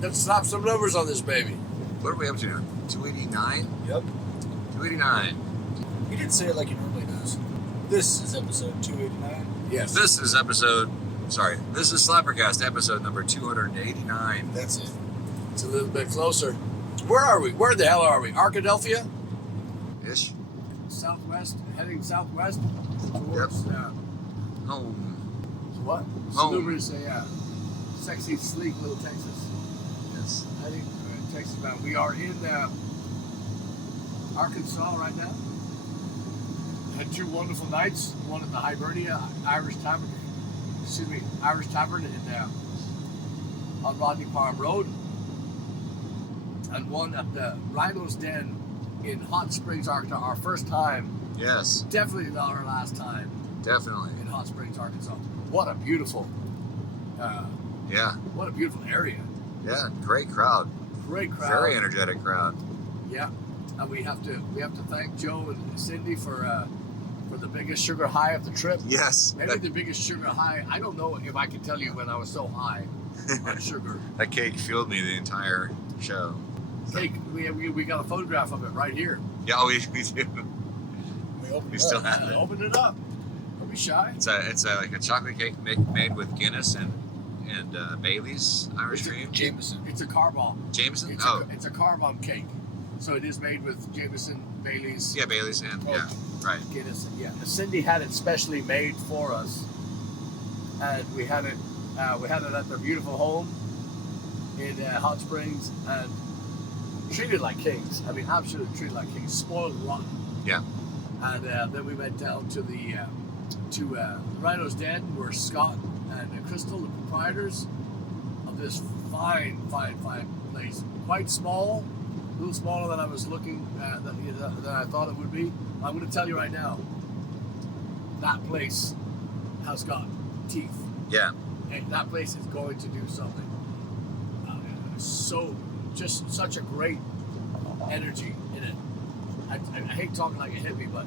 Let's slap some numbers on this baby. What are we up to now? 289? Yep. 289. He didn't say it like he normally does. This is episode 289. Yes. This is SlapperCast episode number 289. That's it. It's a little bit closer. Where are we? Where the hell are we? Arkadelphia? Ish. Southwest, heading southwest towards Home. what? Home. Salubrious, sexy, sleek little Texas. Yes. I think Texas bound. We are in Arkansas right now. Had two wonderful nights. One at the Hibernia Irish Tavern. Irish Tavern on Rodney Farm Road, and one at the Rhino's Den in Hot Springs, Arkansas. Our first time. Yes. Definitely not our last time. Definitely. In Hot Springs, Arkansas. What a beautiful. Yeah. What a beautiful area. Yeah. Great crowd. Great crowd. Very energetic crowd. Yeah, and we have to thank Joe and Cindy for the biggest sugar high of the trip. Yes. Maybe the biggest sugar high. I don't know if I can tell you when I was so high on sugar. That cake fueled me the entire show. Cake. We got a photograph of it right here. Yeah, we do. We still have it. Open it up. Don't be shy. It's like a chocolate cake made with Guinness and Bailey's Irish cream. Jameson. It's a car bomb. Jameson? It's a car bomb cake. So it is made with Jameson, Bailey's. Yeah, Bailey's and right. Guinness, yeah. Cindy had it specially made for us, and we had it at their beautiful home in Hot Springs, and treated like kings. I mean, absolutely treated like kings. Spoiled rotten. Yeah. And then we went down to the Rhino's Den, where Scott and Crystal, the proprietors of this fine place, quite small. A little smaller than I was looking at, than I thought it would be. I'm going to tell you right now, that place has got teeth. Yeah. And that place is going to do something. Just such a great energy in it. I hate talking like a hippie, but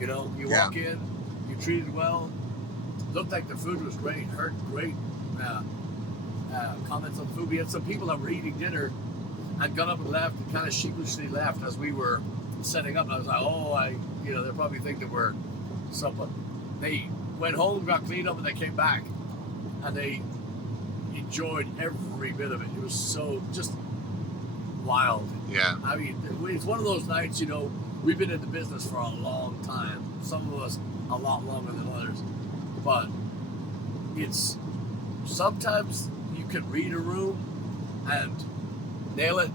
you walk in, you're treated well. Looked like the food was great. Heard great comments on the food. We had some people that were eating dinner and got up and left, and kind of sheepishly left as we were setting up. And I was like, they probably think that we're something. They went home, got cleaned up, and they came back, and they enjoyed every bit of it. It was so just wild. Yeah. I mean, it's one of those nights, we've been in the business for a long time. Some of us a lot longer than others. But it's sometimes you can read a room and nail it.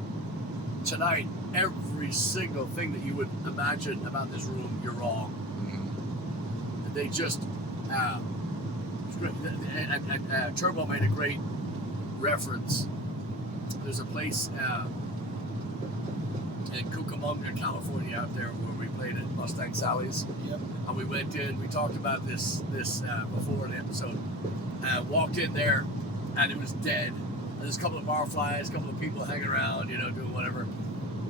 Tonight, every single thing that you would imagine about this room, you're wrong. Mm-hmm. They just Turbo made a great reference. There's a place in Cucamonga, California, out there where we played at Mustang Sally's. Yep. And we went in. We talked about this before in the episode. Walked in there, and it was dead. There's a couple of barflies, a couple of people hanging around, doing whatever.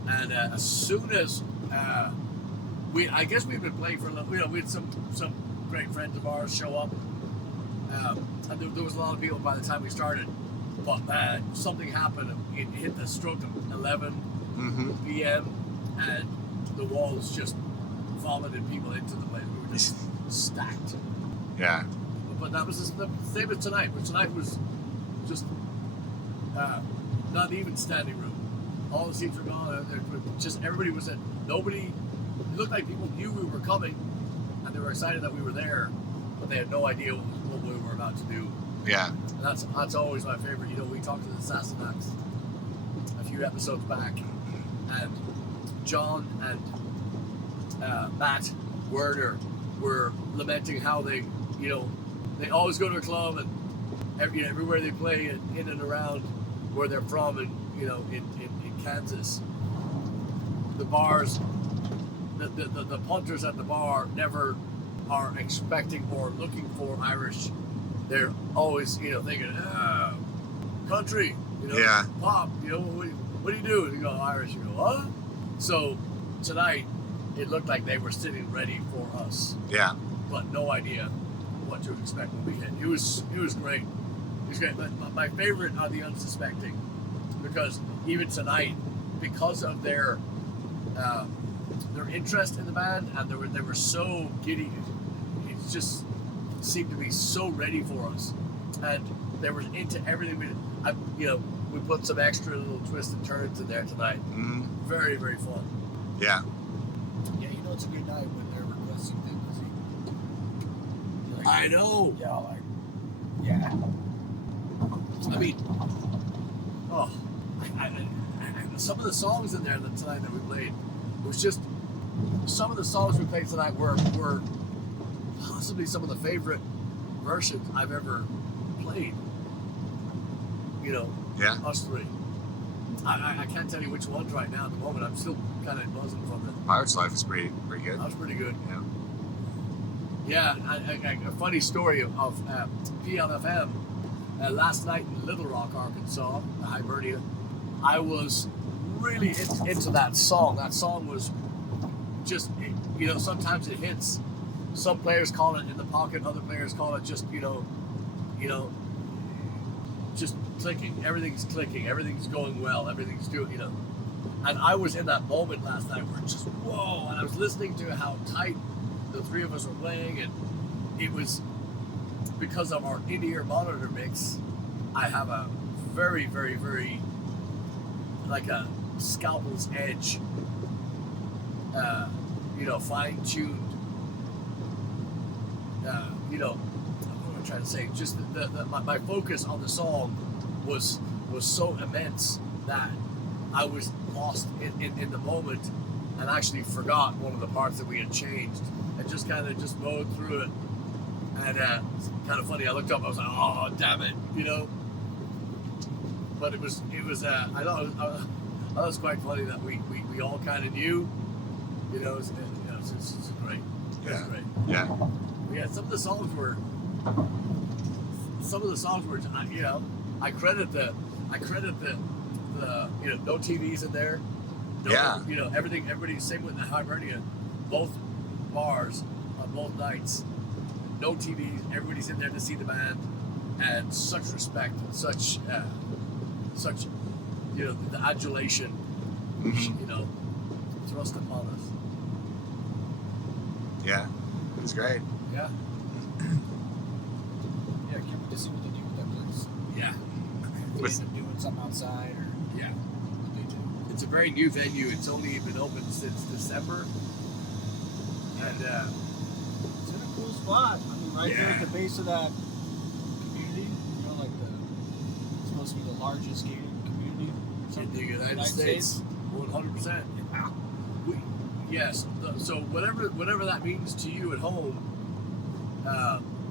And as soon as I guess we've been playing for a little, we had some great friends of ours show up, and there was a lot of people by the time we started. But something happened. It hit the stroke of 11 p.m. and the walls just vomited people into the place. We were just stacked. Yeah. But that was the same as tonight. But tonight was just not even standing room. All the seats were gone. Just everybody was in. Nobody. It looked like people knew we were coming, and they were excited that we were there, but they had no idea what we were about to do. Yeah. And that's always my favorite. We talked to the Sassenachs a few episodes back, and John and Matt Werner were lamenting how they always go to a club, and everywhere they play in and around where they're from, and in Kansas, the bars, the punters at the bar never are expecting or looking for Irish. They're always thinking country, pop, what do you do? And you go Irish. You go what? So tonight it looked like they were sitting ready for us. Yeah. But no idea what to expect when we hit. It was great. It's great. But my favorite are the Unsuspecting, because even tonight, because of their interest in the band, and they were so giddy. It just seemed to be so ready for us, and they were into everything. We put some extra little twists and turns in there tonight. Mm-hmm. Very, very fun. Yeah. Yeah, you know it's a good night when they're requesting things. Like, I know. yeah, like, yeah. I mean, oh, I, some of the songs in there tonight that we played, it was just some of the songs we played tonight were possibly some of the favorite versions I've ever played. You know, Yeah. us three. I can't tell you which ones right now at the moment. I'm still kind of buzzing from it. Pirate's Life is pretty good. That was pretty good. Yeah. Yeah, a funny story of PLFM. Last night in Little Rock, Arkansas, Hibernia, I was really into that song. That song was just, sometimes it hits. Some players call it in the pocket, other players call it just, just clicking. Everything's clicking. Everything's going well. Everything's doing, And I was in that moment last night where it's just, whoa, and I was listening to how tight the three of us were playing, and it was because of our in-ear monitor mix. I have a very, very, very, like a scalpel's edge, fine-tuned, what am I trying to say? Just my focus on the song was so immense that I was lost in the moment and actually forgot one of the parts that we had changed and just kind of just mowed through it. And it's kind of funny. I looked up. I was like, "Oh, damn it," But it was. I thought it was quite funny that we all kind of knew. It's great. Yeah. It's great. Yeah. Yeah. Some of the songs were. I credit the no TVs in there. No, Yeah. Everybody. Same with the Hibernia. Both bars on both nights. No TVs. Everybody's in there to see the band, and such respect, and such the adulation, Mm-hmm. thrust upon us. Yeah. It was great. Yeah. Yeah, can't wait to see what they do with that place. Yeah. If they end up doing something outside or Yeah. what they do. It's a very new venue. It's only been open since December, and It's in a cool spot. I mean, right there at the base of that community. It's supposed to be the largest gated community in the United States, 100%. Yeah. Yes. So whatever that means to you at home,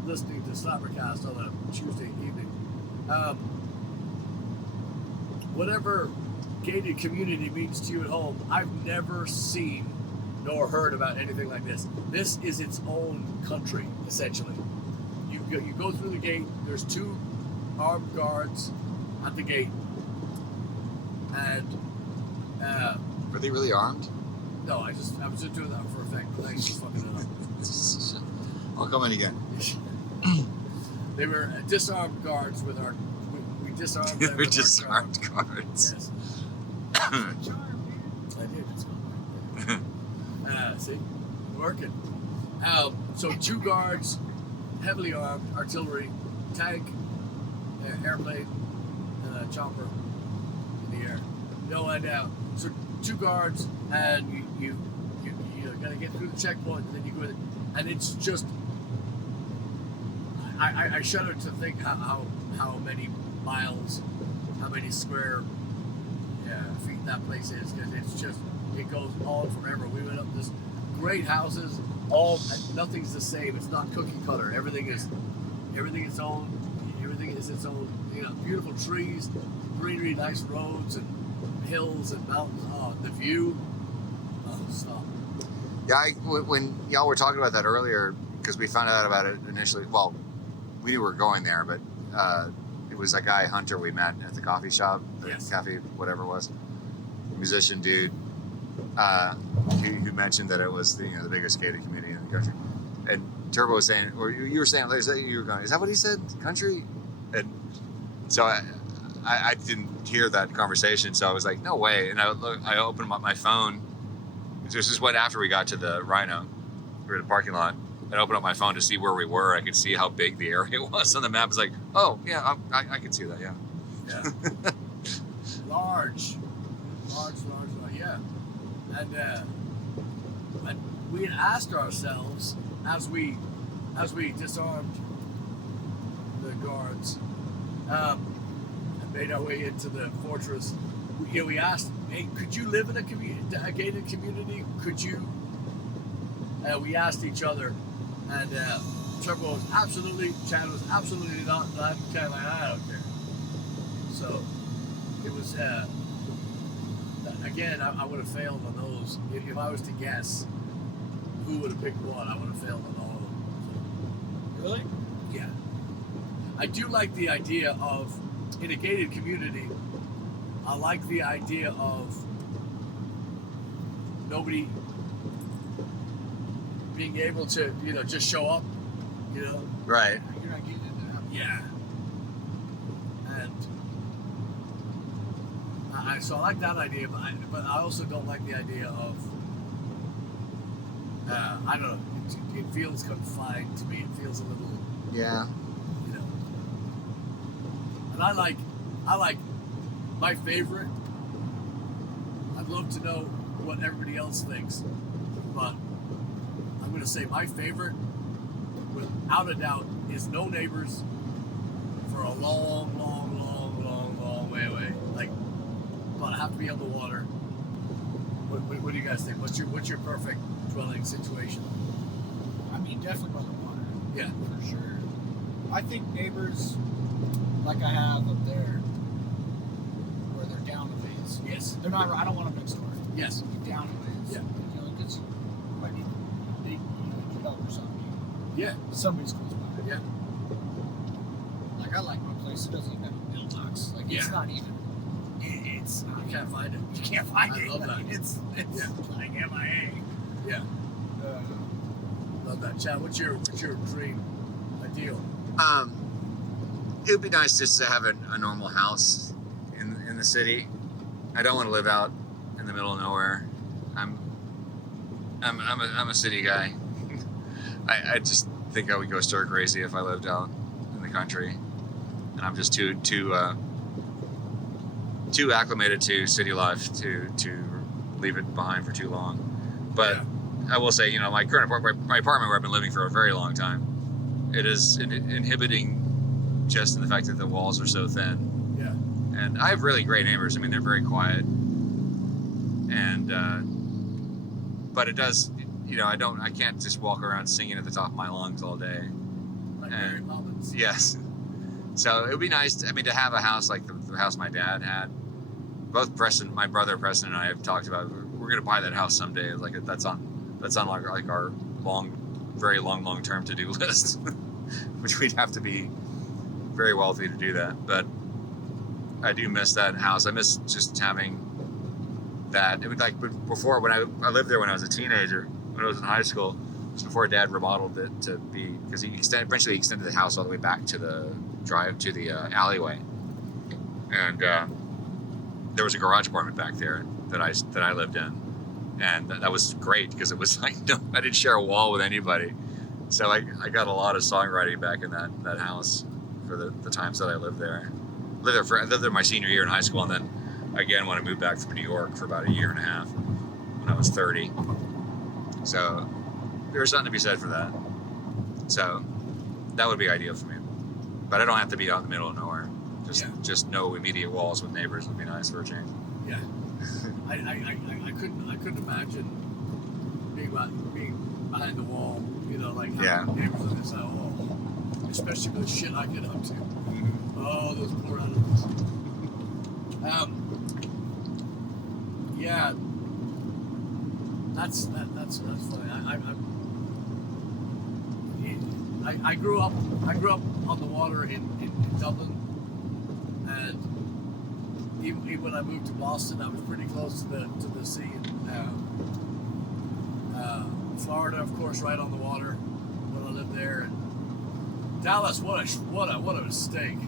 listening to SlapperCast on a Tuesday evening, whatever gated community means to you at home, I've never seen nor heard about anything like this. This is its own country, essentially. You go through the gate. There's 2 armed guards at the gate, and Were they really armed? no, I was just doing that for effect. But thanks for fucking it up. I'll come in again. They were disarmed guards with our. We disarmed them. They're with disarmed our guards. Yes, Charm, man. I did. It's not see, working. So 2 guards, heavily armed, artillery, tank, airplane, and a chopper in the air. So 2 guards, and you gotta get through the checkpoint, and then you go in, and it's just. I shudder to think how many miles, how many square feet that place is, because it's just, it goes on forever. We went up this great houses, nothing's the same. It's not cookie cutter. Everything is its own. Everything is its own. Beautiful trees, greenery, nice roads and hills and mountains. Oh, the view. Oh, stop. Yeah, when y'all were talking about that earlier, because we found out about it initially. Well, we knew we were going there, but it was that guy Hunter we met at the coffee shop, the Yes. cafe, whatever it was, musician dude, who mentioned that it was the biggest gated community in the country. And Turbo was saying, or you were saying, you were going, is that what he said? Country? And So I didn't hear that conversation, so I was like, no way. And I opened up my phone. This is what after we got to the Rhino, we were in the parking lot. I opened up my phone to see where we were. I could see how big the area was on the map. It's like, oh yeah, I can see that. Yeah. Yeah. large, yeah. And we had asked ourselves as we disarmed the guards and made our way into the fortress. We asked, hey, could you live in a gated community? Could you? We asked each other, and Trevor was absolutely, Chad was absolutely not. And I'm kind of like, I don't care. So it was, again, I would have failed on those. If I was to guess who would have picked one, I would have failed on all of them. So, Really? yeah. I do like the idea of, in a gated community, I like the idea of nobody being able to, just show up, Right. You're not getting into that. Yeah. And so I like that idea, but I also don't like the idea of, I don't know, it feels confined to me. It feels a little, Yeah. And I like my favorite. I'd love to know what everybody else thinks, but I'm going to say my favorite, without a doubt, is no neighbors for a long way away. Like, but I have to be on the water. What do you guys think? What's your perfect dwelling situation? I mean, definitely by the water. Yeah. For sure. I think neighbors, like I have up there, where they're down a ways. Yes. They're not. I don't want them next door. Yes. Down a ways. Yeah. Because might be big, help or something. Yeah. Somebody's close by. Yeah. Like I like my place. It doesn't even have a mailbox. Like it's Yeah. not even. It's not. You can't find it. You can't find I it. love that. It's like MIA. Yeah. Love that. Chad, what's your dream ideal? It would be nice just to have a normal house in the city. I don't want to live out in the middle of nowhere. I'm a city guy. I just think I would go stir crazy if I lived out in the country, and I'm just too acclimated to city life to leave it behind for too long. But I will say, my current my apartment where I've been living for a very long time, it is inhibiting just in the fact that the walls are so thin. Yeah. And I have really great neighbors. I mean, they're very quiet. And, but it does, I can't just walk around singing at the top of my lungs all day. Like Mary Poppins. Yes. So it would be nice, to have a house like the house my dad had. Both my brother Preston and I have talked about, we're going to buy that house someday. Like that's on like our very long-term to-do list, which we'd have to be very wealthy to do that. But I do miss that house. I miss just having that. It was like before when I lived there when I was a teenager, when I was in high school, just before Dad remodeled it to be, because he eventually extended the house all the way back to the alleyway, and there was a garage apartment back there that I lived in, and that was great because it was like I didn't share a wall with anybody, so I got a lot of songwriting back in that house for the times that I lived there. I lived there my senior year in high school, and then again when I moved back from New York for about a year and a half when I was 30. So there was something to be said for that. So that would be ideal for me. But I don't have to be out in the middle of nowhere. Just no immediate walls with neighbors would be nice for a change. Yeah. I couldn't imagine being behind the wall, like having neighbors on this side of the wall. Especially for the shit I get up to. Oh, those poor animals. Yeah. That's funny. I grew up on the water in Dublin, and even when I moved to Boston, I was pretty close to the sea. And Florida, of course, right on the water when I lived there. And Dallas, what a mistake!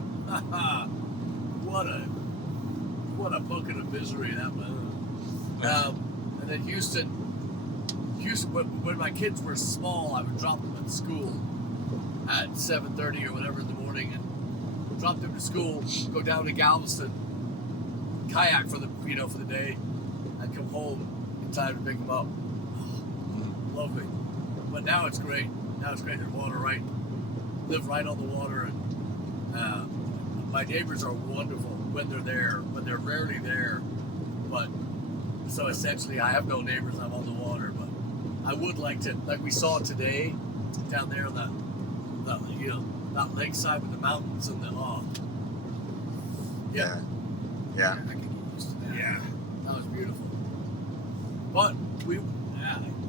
what a bucket of misery that was. And then Houston, when my kids were small, I would drop them at school at 7:30 or whatever in the morning, and drop them to school, go down to Galveston, kayak for the day, and come home in time to pick them up. Lovely. But now it's great. There's water live right on the water, and my neighbors are wonderful when they're there, but they're rarely there. But so essentially, I have no neighbors. I'm on the water, but I would like to, like we saw today, down there on that lakeside with the mountains and the Yeah. I could get used to that. Yeah, that was beautiful. But we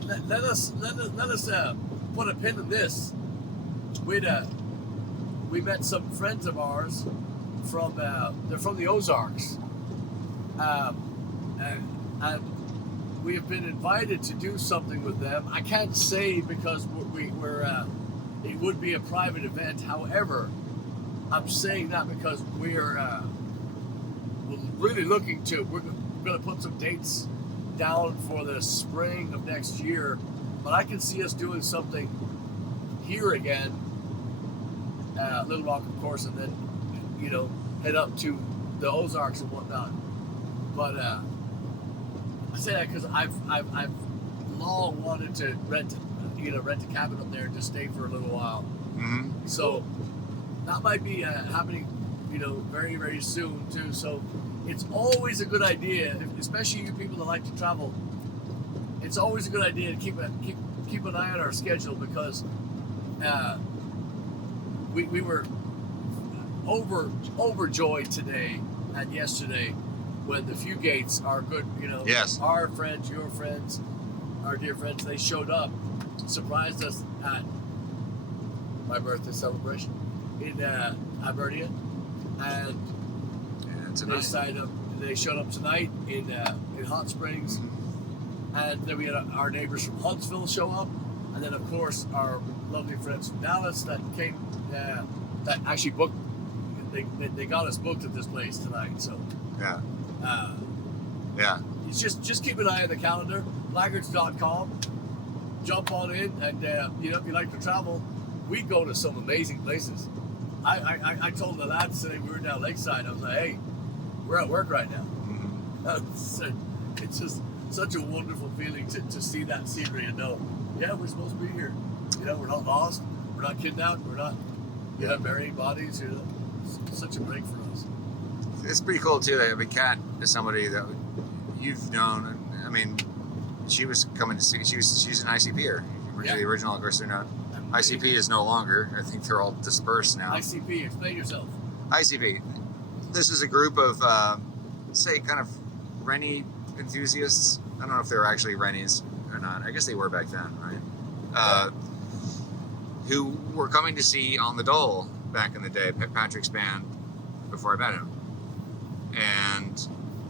let us put a pin in this. We met some friends of ours from they're from the Ozarks, and we have been invited to do something with them. I can't say because we're it would be a private event. However, I'm saying that because we're really looking to. We're going to put some dates down for the spring of next year, but I can see us doing something here again, Little Rock, of course, and then head up to the Ozarks and whatnot. But I say that because I've long wanted to rent a cabin up there and just stay for a little while. Mm-hmm. So that might be happening, very, very soon too. So it's always a good idea, especially you people that like to travel. It's always a good idea to keep an eye on our schedule, because we were overjoyed today and yesterday when the Fugates, our good, Yes. our friends, your friends, our dear friends, they showed up, surprised us at my birthday celebration in Alberta, and they showed up tonight in Hot Springs, and then we had our neighbors from Huntsville show up, and then of course our lovely friends from Dallas that came, that actually booked. They got us booked at this place tonight, so Yeah. it's just keep an eye on the calendar, Blaggards.com. Jump on in, and if you like to travel, we go to some amazing places. I told the lads today we were down Lakeside. I was like, hey, we're at work right now. It's just such a wonderful feeling to see that scenery and know, we're supposed to be here. We're not lost, we're not kidnapped, we're not burying bodies. It's such a break for us. It's pretty cool too. Kat is somebody that you've known. I mean, she was coming to see. She's an ICPer. The original, of course, they're not. ICP is no longer. I think they're all dispersed now. ICP, explain yourself. ICP. This is a group of, say, kind of Rennie enthusiasts. I don't know if they were actually Rennies or not. I guess they were back then, right? Who were coming to see On the Dole back in the day, Patrick's band, before I met him. And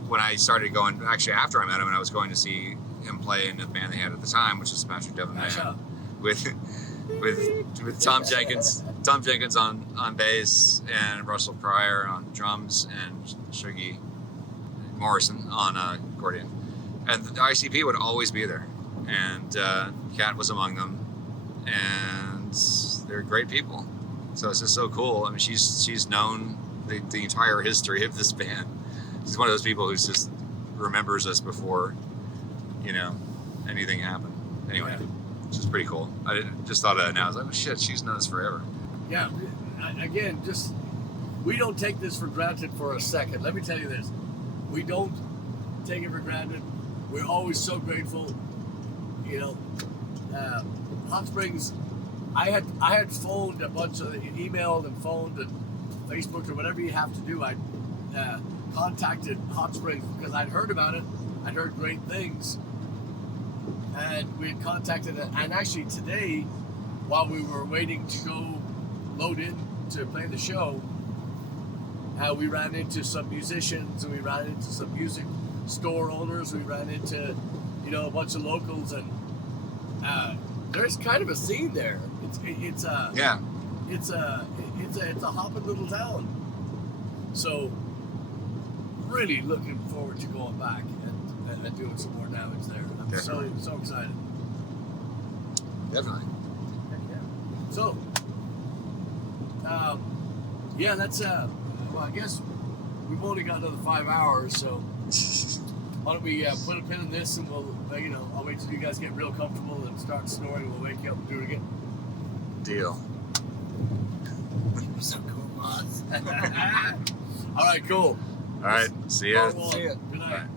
when I started going, actually after I met him, and I was going to see him play in the band they had at the time, which was Patrick Devon Band, with Tom Jenkins on bass, and Russell Pryor on drums, and Shuggy Morrison on accordion. And the ICP would always be there, and Kat was among them, and they're great people. So it's just so cool. I mean, she's known the entire history of this band. She's one of those people who just remembers us before, anything happened. Anyway, which is pretty cool. I just thought of that now. I was like, oh shit, she's known us forever. Yeah. Again, we don't take this for granted for a second. Let me tell you this. We don't take it for granted. We're always so grateful. Hot Springs, I had phoned a bunch of, emailed and phoned and Facebooked or whatever you have to do. I contacted Hot Springs because I'd heard about it. I'd heard great things. And we had contacted it. And actually today, while we were waiting to go load in to play the show, we ran into some musicians, and we ran into some music store owners. We ran into, a bunch of locals, and there's kind of a scene there. It's a hopping little town. So really looking forward to going back and doing some more damage there. I'm so excited. Definitely. So, yeah, that's well, I guess we've only got another 5 hours, so why don't we put a pin in this, and we'll, I'll wait till you guys get real comfortable and start snoring, and we'll wake you up and do it again. Deal. You're so cool, boss. All right, cool. All right. See ya. See ya. Good night. Bye.